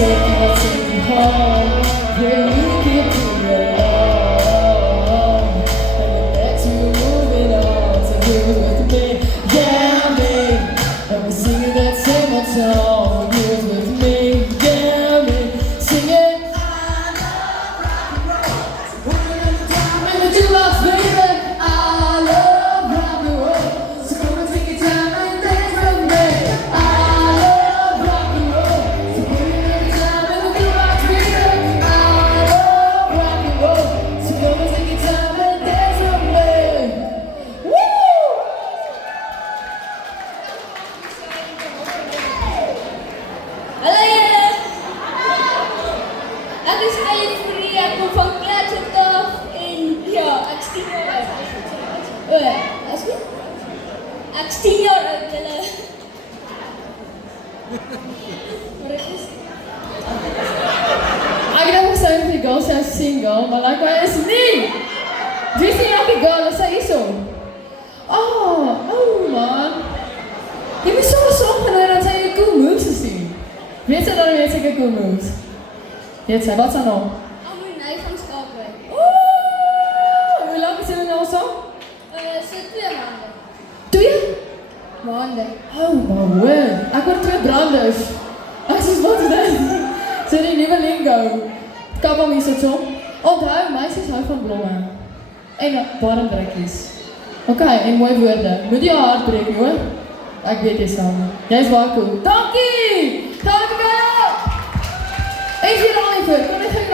take you home. Yeah, you can do it alone. And the next you moving on to who's with me. Yeah, me. And we're singing that same old song. Who's with me? Yeah, me. Sing it. I love rock and roll. And the jukebox, baby. I love rock and roll. So come and take your time and dance with me. I love rock and roll. So give me your time and the jukebox, baby. I love rock and roll. So come and take your time and dance with me. Woo! Hallo jullie! Ek is Eileen Fourie, ek kom van Kletsertaf en ja, ek is 10 jaar oud. O ja, is goed? Ek is 10 jaar oud julle. Maar ek is... Ek het gesê vir die girls sy is single, maar like hy is nie. Wie sien elke girl is sy hierso? Oh man. Jy moet so song genooi dat sy jou cool moves gesien. Weet sy dat jy weet sy cool moves? Weet sy, wat is haar naam? Amonij van Skapwijk. Hoe lang is jy nou so? So 2 maanden. 2 Maanden. Oh my word, ek hoor 2 branders. Ek sê, wat is dit? Sy die nieuwe lingo. Kap om hier so som. Onthou, meisies hou van blomme. En barendrukkies. Ok, en mooi woorde. Moet jy hart breek, hoor? Ek weet jy saam. Jy is baie cool. Dankie!